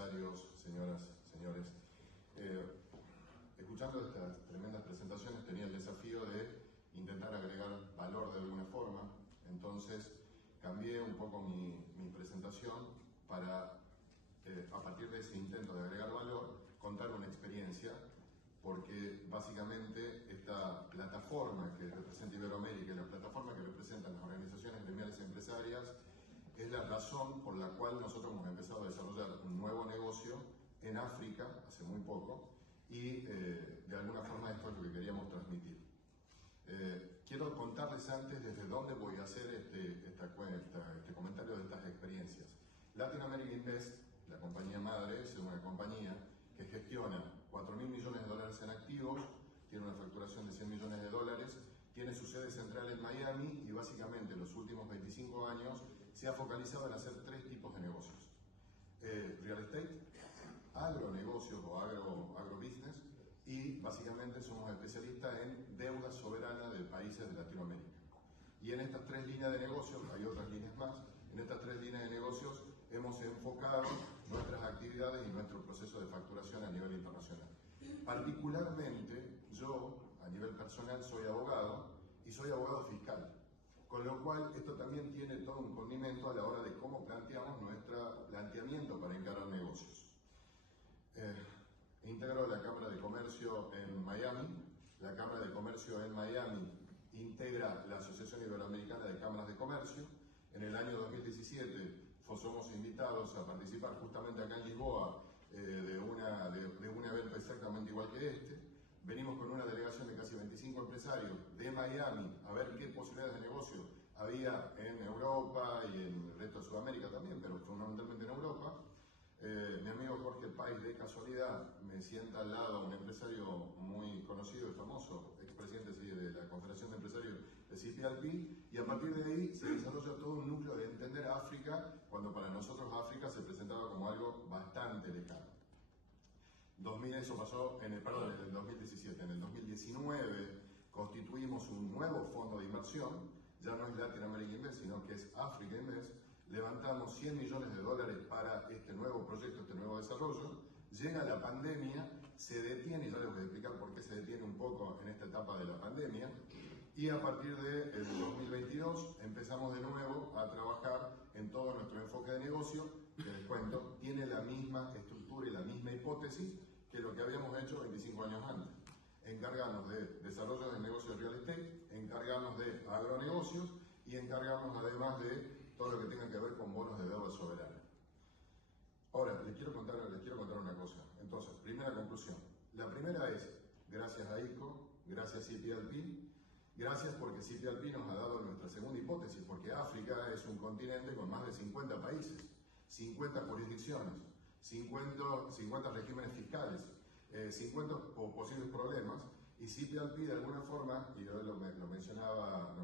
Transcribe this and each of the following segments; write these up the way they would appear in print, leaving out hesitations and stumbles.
empresarios, señoras, señores. Escuchando estas tremendas presentaciones tenía el desafío de intentar agregar valor de alguna forma, entonces cambié un poco mi presentación para, a partir de ese intento de agregar valor, contar una experiencia, porque básicamente esta plataforma que representa Iberoamérica y la plataforma que representan las organizaciones gremiales empresarias es la razón por la cual nosotros hemos empezado a desarrollar un nuevo negocio en África hace muy poco y de alguna forma esto es lo que queríamos transmitir. Quiero contarles antes desde dónde voy a hacer este comentario de estas experiencias. Latin America Invest, la compañía madre, es una compañía que gestiona 4.000 millones de dólares en activos, tiene una facturación de 100 millones de dólares, tiene su sede central en Miami y básicamente en los últimos 25 años se ha focalizado en hacer tres tipos de negocios. Real estate, agronegocios o agrobusiness, y básicamente somos especialistas en deuda soberana de países de Latinoamérica. Y en estas tres líneas de negocios, hay otras líneas más, en estas tres líneas de negocios hemos enfocado nuestras actividades y nuestro proceso de facturación a nivel internacional. Particularmente, yo, a nivel personal, soy abogado y soy abogado fiscal, con lo cual esto también tiene todo un condimento a la hora de cómo planteamos nuestro planteamiento para encarar negocios. Integro la Cámara de Comercio en Miami. La Cámara de Comercio en Miami integra la Asociación Iberoamericana de Cámaras de Comercio. En el año 2017 somos invitados a participar justamente acá en Lisboa de un evento exactamente igual que este. Venimos con una delegación de casi 25 empresarios de Miami a ver qué posibilidades de negocio había en Europa y en el resto de Sudamérica también, pero fundamentalmente en Europa. Mi amigo Jorge País, de casualidad, me sienta al lado un empresario muy conocido y famoso, expresidente de la Confederación de Empresarios de CPLP, y a partir de ahí se desarrolla todo un núcleo de entender África, cuando para nosotros África se presentaba como algo bastante lejano. Eso pasó en el 2017. En el 2019 constituimos un nuevo fondo de inversión, ya no es Latin America Invest, sino que es Africa Invest. Levantamos 100 millones de dólares para este nuevo proyecto, este nuevo desarrollo. Llega la pandemia, se detiene, y ya les voy a explicar por qué se detiene un poco en esta etapa de la pandemia, y a partir del 2022 empezamos de nuevo a trabajar en todo nuestro enfoque de negocio, que les cuento, tiene la misma estructura y la misma hipótesis que lo que habíamos hecho 25 años antes. Encargarnos de desarrollo de negocios real estate, encargarnos de agronegocios y encargarnos además de todo lo que tenga que ver con bonos de deuda soberana. Ahora, les quiero contar una cosa. Entonces, primera conclusión. La primera es, gracias a ICO, gracias a CPLP, gracias porque CPLP nos ha dado nuestra segunda hipótesis, porque África es un continente con más de 50 países, 50 jurisdicciones, 50 regímenes fiscales, 50 posibles problemas, y CPLP de alguna forma, y lo mencionaba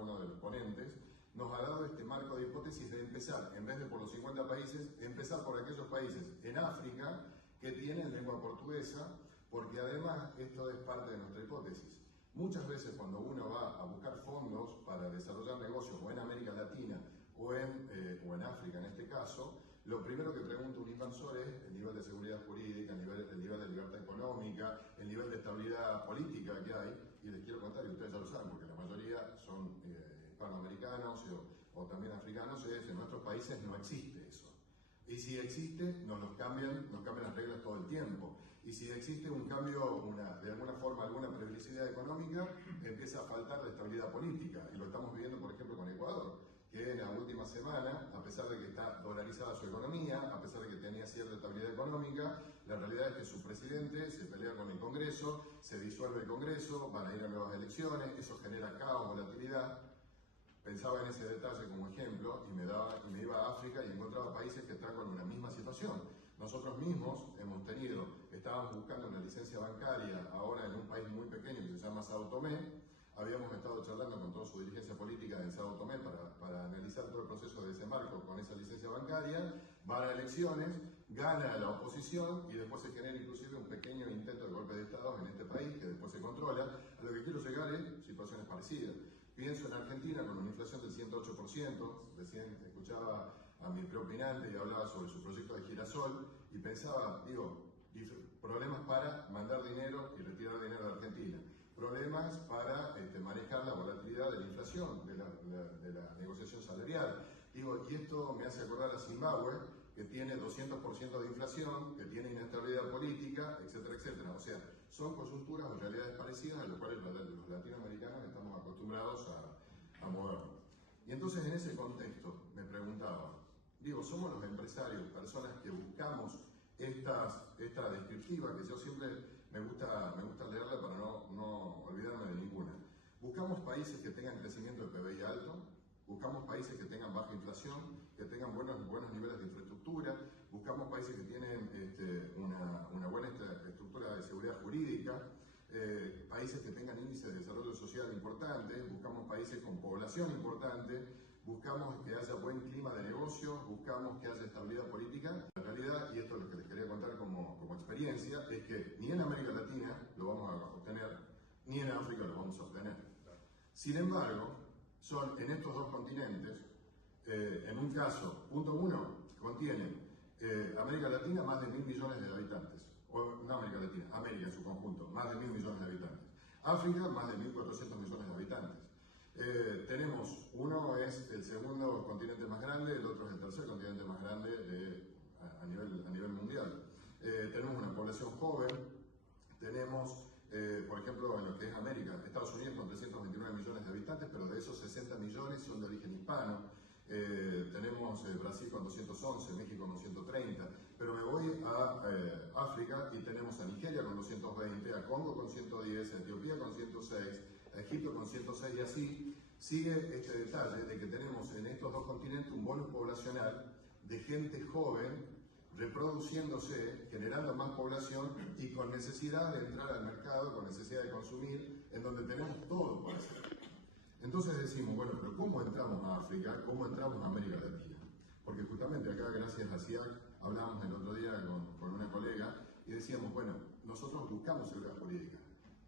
uno de los ponentes, nos ha dado este marco de hipótesis de empezar, en vez de por los 50 países, empezar por aquellos países en África que tienen lengua portuguesa, porque además esto es parte de nuestra hipótesis. Muchas veces cuando uno va a buscar fondos para desarrollar negocios o en América Latina o en África en este caso, lo primero que pregunta un inversor es el nivel de seguridad jurídica, el nivel de libertad económica, el nivel de estabilidad política que hay, y les quiero contar, y ustedes ya lo saben, porque la mayoría son hispanoamericanos o también africanos, en nuestros países no existe eso. Y si existe, nos cambian las reglas todo el tiempo. Y si existe un cambio, de alguna forma, alguna previsibilidad económica, empieza a faltar de estabilidad política. Y lo estamos viviendo, por ejemplo, con Ecuador, que en la última semana, a pesar de que está dolarizada su economía, a pesar de que tenía cierta estabilidad económica, la realidad es que su presidente se pelea con el Congreso, se disuelve el Congreso, van a ir a nuevas elecciones, eso genera caos, volatilidad. Pensaba en ese detalle como ejemplo y me iba a África y encontraba países que están con una misma situación. Nosotros mismos estábamos buscando una licencia bancaria ahora en un país muy pequeño que se llama Sao Tomé. Habíamos estado charlando con toda su dirigencia política en Sao Tomé para analizar todo el proceso de desembarco con esa licencia bancaria. Van a elecciones, gana la oposición y después se genera inclusive un pequeño intento de golpe de Estado en este país que después se controla. A lo que quiero llegar es situaciones parecidas. Pienso en Argentina con una inflación del 108%, recién escuchaba a mi propia dominante y hablaba sobre su proyecto de girasol y pensaba, digo, problemas para mandar dinero y retirar dinero de Argentina, problemas para manejar la volatilidad de la inflación, de la negociación salarial. Digo, y esto me hace acordar a Zimbabue, que tiene 200% de inflación, que tiene inestabilidad política, etcétera, etcétera. O sea, son coyunturas o realidades parecidas a las cuales los latinoamericanos estamos acostumbrados a movernos. Y entonces en ese contexto me preguntaba, digo, somos los empresarios, personas que buscamos esta descriptiva, que yo siempre me gusta leerla para no olvidarme de ninguna. Buscamos países que tengan crecimiento de PBI alto, buscamos países que tengan baja inflación, que tengan buenos niveles de infraestructura, buscamos países que tienen una buena estructura de seguridad jurídica, países que tengan índices de desarrollo social importantes, buscamos países con población importante, buscamos que haya buen clima de negocio, buscamos que haya estabilidad política. La realidad, y esto es lo que les quería contar como experiencia, es que ni en América Latina lo vamos a obtener, ni en África lo vamos a obtener. Sin embargo, son en estos dos continentes, en un caso, punto uno, contienen América Latina más de 1.000 millones de habitantes, o no América Latina, América en su conjunto, más de 1.000 millones de habitantes. África, más de 1.400 millones de habitantes. Tenemos, uno es el segundo continente más grande, el otro es el tercer continente más grande a nivel mundial. Tenemos una población joven, tenemos, por ejemplo, en lo que es América, Estados Unidos con 329 millones de habitantes, pero de esos 60 millones son de origen hispano. Tenemos Brasil con 211, México con 130, pero me voy a África y tenemos a Nigeria con 220, a Congo con 110, a Etiopía con 106, a Egipto con 106 y así sigue este detalle de que tenemos en estos dos continentes un bonus poblacional de gente joven reproduciéndose, generando más población y con necesidad de entrar al mercado, con necesidad de consumir, en donde tenemos todo por hacer. Entonces decimos, bueno, pero ¿cómo entramos a África? ¿Cómo entramos a América Latina? Porque justamente acá, gracias a CIAC, hablamos el otro día con una colega y decíamos, bueno, nosotros buscamos seguridad jurídica.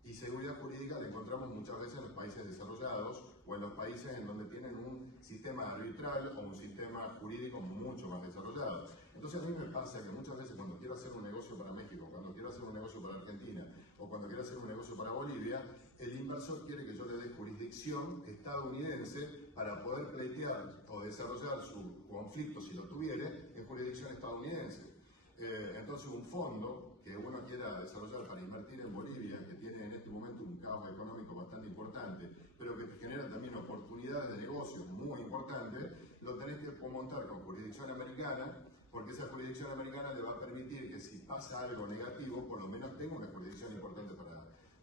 Y seguridad jurídica la encontramos muchas veces en los países desarrollados o en los países en donde tienen un sistema arbitral o un sistema jurídico mucho más desarrollado. Entonces a mí me pasa que muchas veces cuando quiero hacer un negocio para México, cuando quiero hacer un negocio para Argentina o cuando quiero hacer un negocio para Bolivia, el inversor quiere que yo le dé jurisdicción estadounidense para poder pleitear o desarrollar su conflicto, si lo tuviere, en jurisdicción estadounidense. Entonces un fondo que uno quiera desarrollar para invertir en Bolivia, que tiene en este momento un caos económico bastante importante, pero que te genera también oportunidades de negocio muy importantes, lo tenés que montar con jurisdicción americana, porque esa jurisdicción americana le va a permitir que si pasa algo negativo, por lo menos tenga una jurisdicción importante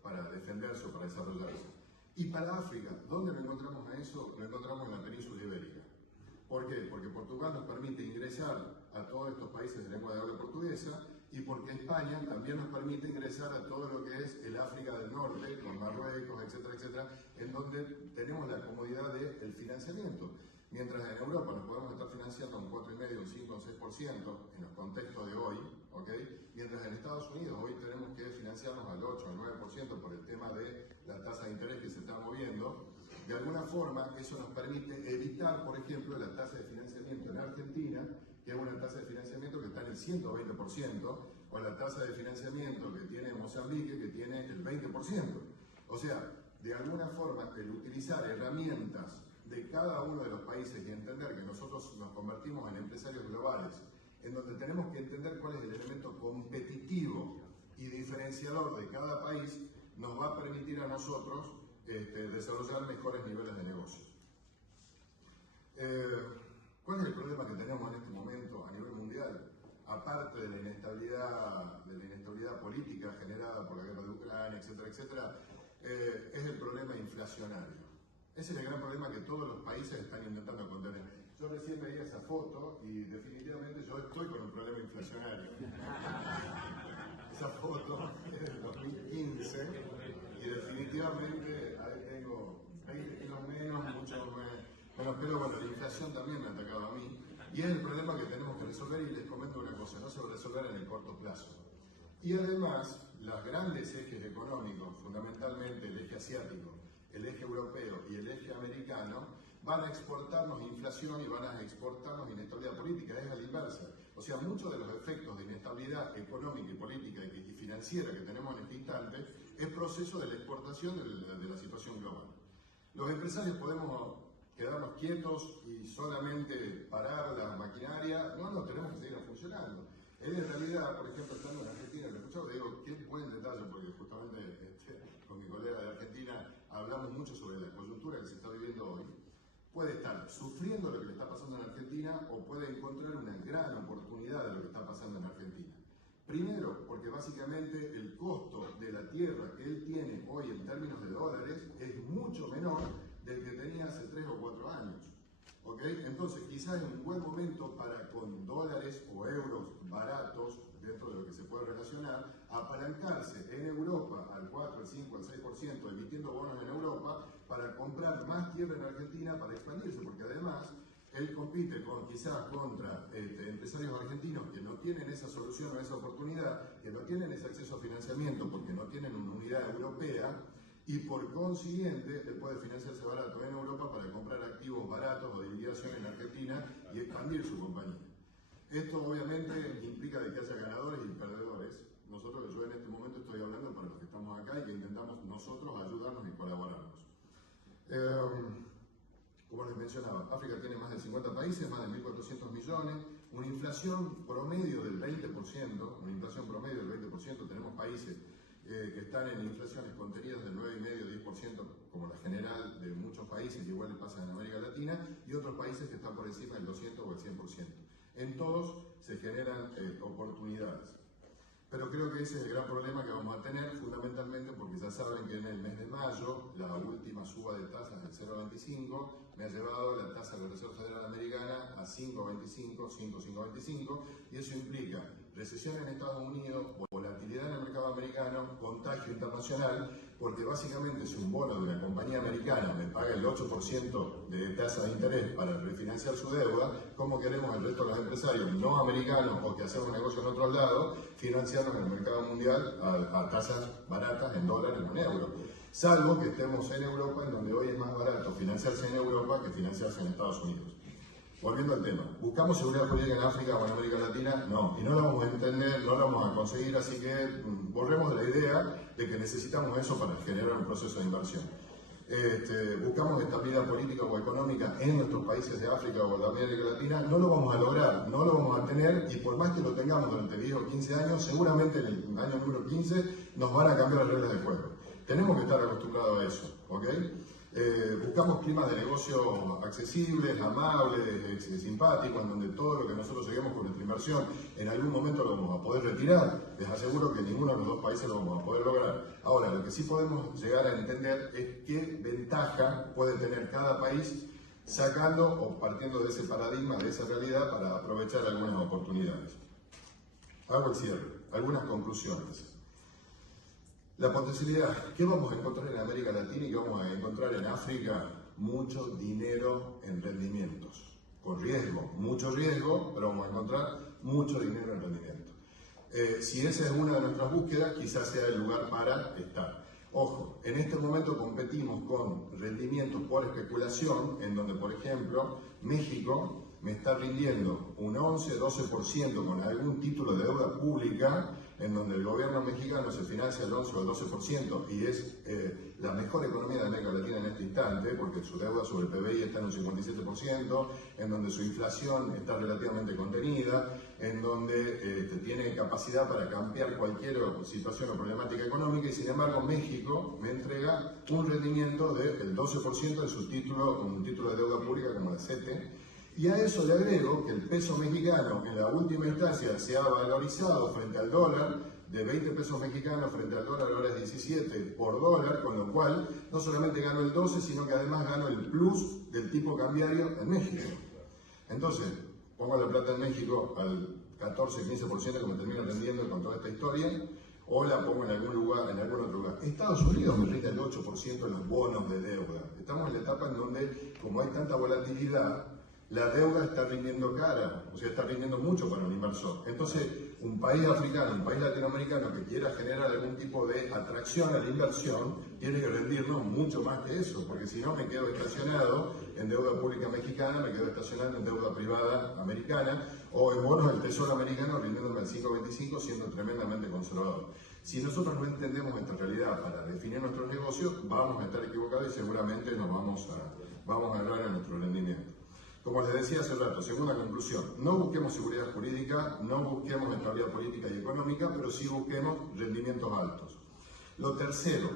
para defenderse o para desarrollarse. Y para África, ¿dónde lo encontramos a eso? Lo encontramos en la península ibérica. ¿Por qué? Porque Portugal nos permite ingresar a todos estos países de lengua de habla portuguesa y porque España también nos permite ingresar a todo lo que es el África del Norte, con Marruecos, etcétera, etcétera, en donde tenemos la comodidad del financiamiento. Mientras en Europa nos podemos estar financiando un 4,5, un 5, un 6% en los contextos de hoy, ¿okay? Mientras en Estados Unidos hoy tenemos que financiarnos al 8 o al 9% por el tema de la tasa de interés que se está moviendo. De alguna forma, eso nos permite evitar, por ejemplo, la tasa de financiamiento en Argentina, que es una tasa de financiamiento que está en el 120%, o la tasa de financiamiento que tiene Mozambique, que tiene el 20%. O sea, de alguna forma, el utilizar herramientas de cada uno de los países y entender que nosotros nos convertimos en empresarios globales, en donde tenemos que entender cuál es el elemento competitivo y diferenciador de cada país, nos va a permitir a nosotros desarrollar mejores niveles de negocio. ¿Cuál es el problema que tenemos en este momento a nivel mundial? Aparte de la inestabilidad política generada por la guerra de Ucrania, etcétera, etcétera, es el problema inflacionario. Ese es el gran problema que todos los países están intentando contener. Yo recién veía esa foto y definitivamente yo estoy con un problema inflacionario. Esa foto es del 2015 y definitivamente ahí tengo 20 kilos menos, mucho menos pelo. Bueno, la inflación también me ha atacado a mí y es el problema que tenemos que resolver y les comento una cosa, no se va a resolver en el corto plazo. Y además, los grandes ejes económicos, fundamentalmente el eje asiático, el eje europeo y el eje americano, van a exportarnos inflación y van a exportarnos inestabilidad política, es a la inversa. O sea, muchos de los efectos de inestabilidad económica y política y financiera que tenemos en este instante es proceso de la exportación de la situación global. Los empresarios podemos quedarnos quietos y solamente parar la maquinaria, no, tenemos que seguir funcionando. Él en realidad, por ejemplo, estando en Argentina, lo escuchaba, digo, qué buen detalle, porque justamente con mi colega de Argentina hablamos mucho sobre la coyuntura que se está viviendo hoy. Puede estar sufriendo lo que le está pasando en Argentina o puede encontrar una gran oportunidad de lo que está pasando en Argentina. Primero, porque básicamente el costo de la tierra que él tiene hoy en términos de dólares es mucho menor del que tenía hace 3 o 4 años. ¿Ok? Entonces, quizás es un buen momento para, con dólares o euros baratos, dentro de lo que se puede relacionar, apalancarse en Europa al 4, al 5, al 6%, emitiendo bonos en Europa, para comprar más tierra en Argentina para expandirse, porque además él compite quizás contra empresarios argentinos que no tienen esa solución o esa oportunidad, que no tienen ese acceso a financiamiento porque no tienen una unidad europea, y por consiguiente él puede financiarse barato en Europa para comprar activos baratos o de liquidación en Argentina y expandir su compañía. Esto obviamente implica de que haya ganadores y perdedores. Yo en este momento estoy hablando para los que estamos acá y que intentamos nosotros ayudarnos y colaborarnos. Como les mencionaba, África tiene más de 50 países, más de 1.400 millones, una inflación promedio del 20%, tenemos países que están en inflaciones contenidas del 9,5-10%, como la general de muchos países, igual le pasa en América Latina, y otros países que están por encima del 200 o el 100%. En todos se generan oportunidades. Pero creo que ese es el gran problema que vamos a tener, fundamentalmente porque ya saben que en el mes de mayo, la última suba de tasas del 0,25 me ha llevado la tasa de la Reserva Federal Americana a 5,25, y eso implica recesión en Estados Unidos, volatilidad en el mercado americano, contagio internacional, porque básicamente si un bono de una compañía americana me paga el 8% de tasa de interés para refinanciar su deuda, ¿cómo queremos el resto de los empresarios no americanos o que hacemos negocios en otros lados financiarnos en el mercado mundial a tasas baratas en dólares o en euros? Salvo que estemos en Europa, en donde hoy es más barato financiarse en Europa que financiarse en Estados Unidos. Volviendo al tema, ¿buscamos seguridad política en África o en América Latina? No, y no la vamos a entender, no la vamos a conseguir, así que borremos de la idea de que necesitamos eso para generar un proceso de inversión. Buscamos estabilidad política o económica en nuestros países de África o de América Latina, no lo vamos a lograr, no lo vamos a tener, y por más que lo tengamos durante 10 o 15 años, seguramente en el año número 15 nos van a cambiar las reglas del juego. Tenemos que estar acostumbrados a eso, ¿ok? Buscamos climas de negocio accesibles, amables, simpáticos, en donde todo lo que nosotros lleguemos con nuestra inversión en algún momento lo vamos a poder retirar. Les aseguro que ninguno de los dos países lo vamos a poder lograr. Ahora, lo que sí podemos llegar a entender es qué ventaja puede tener cada país sacando o partiendo de ese paradigma, de esa realidad, para aprovechar algunas oportunidades. Hago el cierre, algunas conclusiones. La potencialidad, ¿qué vamos a encontrar en América Latina y qué vamos a encontrar en África? Mucho dinero en rendimientos, con riesgo, mucho riesgo, pero vamos a encontrar mucho dinero en rendimiento. Si esa es una de nuestras búsquedas, quizás sea el lugar para estar. Ojo, en este momento competimos con rendimientos por especulación, en donde, por ejemplo, México me está rindiendo un 11-12% con algún título de deuda pública, en donde el gobierno mexicano se financia el 11 o el 12% y es la mejor economía de América Latina en este instante, porque su deuda sobre el PBI está en un 57%, en donde su inflación está relativamente contenida, en donde tiene capacidad para cambiar cualquier situación o problemática económica, y sin embargo México me entrega un rendimiento del 12% de su título, un título de deuda pública como el CETE. Y a eso le agrego que el peso mexicano en la última instancia se ha valorizado frente al dólar, de 20 pesos mexicanos frente al dólar ahora es 17 por dólar, con lo cual no solamente gano el 12, sino que además gano el plus del tipo cambiario en México. Entonces, pongo la plata en México al 14-15% que me termino rendiendo con toda esta historia, o la pongo en algún lugar, en algún otro lugar. Estados Unidos me rinde el 8% en los bonos de deuda. Estamos en la etapa en donde, como hay tanta volatilidad, la deuda está rindiendo cara, o sea, está rindiendo mucho para un inversor. Entonces, un país africano, un país latinoamericano que quiera generar algún tipo de atracción a la inversión, tiene que rendirnos mucho más que eso, porque si no me quedo estacionado en deuda pública mexicana, me quedo estacionado en deuda privada americana o en bonos del Tesoro americano rindiéndome al 5.25 siendo tremendamente conservador. Si nosotros no entendemos esta realidad para definir nuestros negocios, vamos a estar equivocados y seguramente nos vamos a errar en nuestro rendimiento. Como les decía hace rato, segunda conclusión, no busquemos seguridad jurídica, no busquemos estabilidad política y económica, pero sí busquemos rendimientos altos. Lo tercero,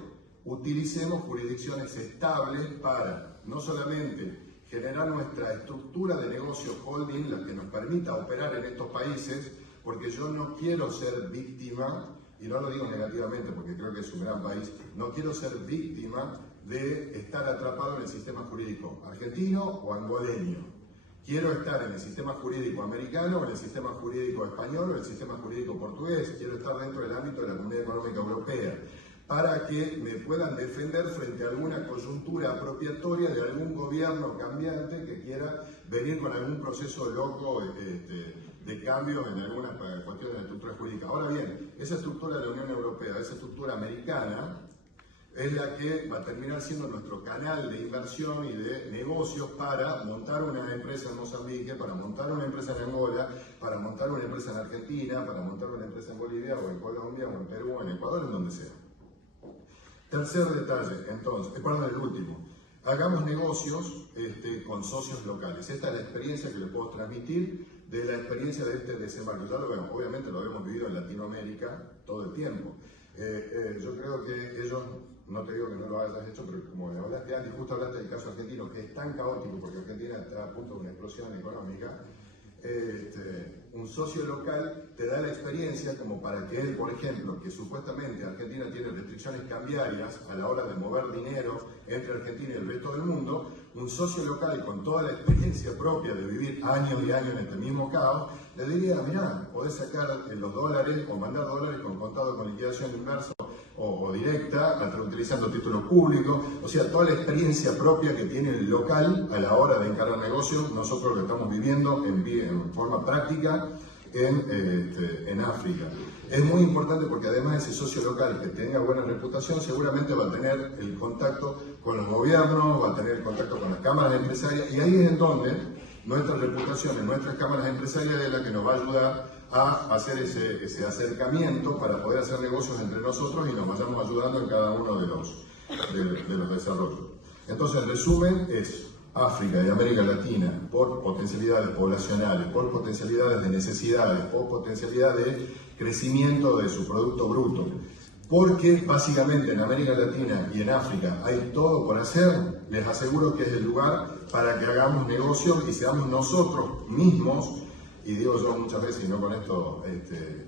utilicemos jurisdicciones estables para no solamente generar nuestra estructura de negocio holding, la que nos permita operar en estos países, porque yo no quiero ser víctima, y no lo digo negativamente porque creo que es un gran país, no quiero ser víctima de estar atrapado en el sistema jurídico argentino o angoleño. Quiero estar en el sistema jurídico americano, en el sistema jurídico español o en el sistema jurídico portugués. Quiero estar dentro del ámbito de la Comunidad Económica Europea para que me puedan defender frente a alguna coyuntura apropiatoria de algún gobierno cambiante que quiera venir con algún proceso loco de cambio en algunas cuestiones de estructura jurídica. Ahora bien, esa estructura de la Unión Europea, esa estructura americana, es la que va a terminar siendo nuestro canal de inversión y de negocios para montar una empresa en Mozambique, para montar una empresa en Angola, para montar una empresa en Argentina, para montar una empresa en Bolivia o en Colombia o en Perú o en Ecuador, en donde sea. Tercer detalle, entonces, el último. Hagamos negocios con socios locales. Esta es la experiencia que les puedo transmitir de la experiencia de este desembarco. Ya lo vemos, obviamente lo hemos vivido en Latinoamérica todo el tiempo. Yo creo que ellos, no te digo que no lo hayas hecho, pero como le hablaste antes, justo hablaste del caso argentino, que es tan caótico porque Argentina está a punto de una explosión económica, un socio local te da la experiencia como para que él, por ejemplo, que supuestamente Argentina tiene restricciones cambiarias a la hora de mover dinero entre Argentina y el resto del mundo, un socio local con toda la experiencia propia de vivir años y años en este mismo caos, le diría, mirá, podés sacar los dólares o mandar dólares con contado con liquidación inversa o directa, utilizando títulos públicos, o sea, toda la experiencia propia que tiene el local a la hora de encarar negocios, nosotros lo estamos viviendo en forma práctica en África. Es muy importante porque además ese socio local que tenga buena reputación seguramente va a tener el contacto con los gobiernos, va a tener el contacto con las cámaras empresarias y ahí es en donde nuestra reputación en nuestras cámaras empresariales es la que nos va a ayudar a hacer ese acercamiento para poder hacer negocios entre nosotros y nos vayamos ayudando en cada uno de los desarrollos. Entonces, el resumen es África y América Latina, por potencialidades poblacionales, por potencialidades de necesidades, por potencialidad de crecimiento de su Producto Bruto, porque básicamente en América Latina y en África hay todo por hacer, les aseguro que es el lugar para que hagamos negocios y seamos nosotros mismos. Y digo yo muchas veces, y no con esto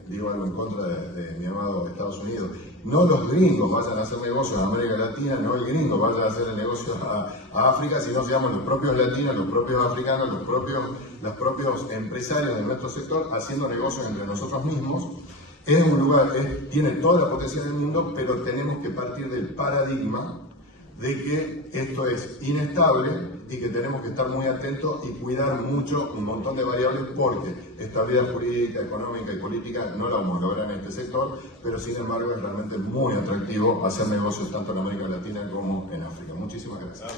digo algo en contra de mi amado Estados Unidos, no los gringos vayan a hacer negocios en América Latina, no el gringo vaya a hacer negocios a África, sino seamos los propios latinos, los propios africanos, los propios empresarios de nuestro sector haciendo negocios entre nosotros mismos. Es un lugar, tiene toda la potencia del mundo, pero tenemos que partir del paradigma de que esto es inestable y que tenemos que estar muy atentos y cuidar mucho un montón de variables porque estabilidad jurídica, económica y política no la vamos a lograr en este sector, pero sin embargo es realmente muy atractivo hacer negocios tanto en América Latina como en África. Muchísimas gracias.